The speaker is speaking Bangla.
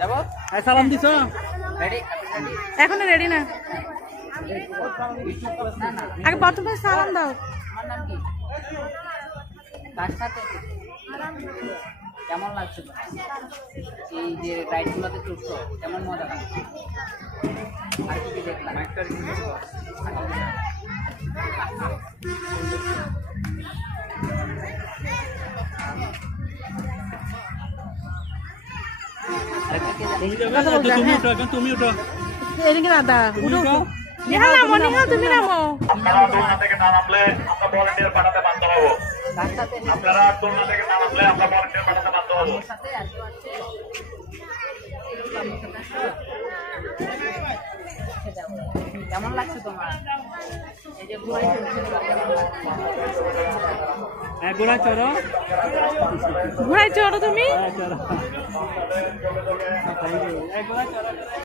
যাবো সালাম দিছ রেডি এখনো রেডি না, না না আগে প্রথমে সালাম দাও। আমার নাম কি কার সাথে কেমন লাগছে তোমার? এই যে রাইডগুলোতে চড়ছো কেমন মজা লাগছে? আর কি কি দেখলাম? আরেকটা কে জানে? তুমি যাবে কথা বলতে, তুমি হ্যাঁ। উঠো এখন তুমি উঠো এদিকে দাদা তুমি উঠো উঠো উঠো। নিহাল নামো, নিহাল তুমি নামো। আপনারা দোলনা থেকে না নামলে আমরা ভলান্টিয়ার পাঠাতে বাধ্য হব। কার সাথে? আপনারা দোলনা থেকে না নামলে আমরা ভলান্টিয়ার পাঠাতে বাধ্য হব। ওর সাথে আর কেউ আছে? কেমন লাগছে তোমার? এই যে ঘুরে চলছে কেমন লাগছে? হ্যাঁ গোড়া চড়ো ঘোড়ায় চড়ো তুমি। হ্যাঁ চড়ো গোড়া চড়ো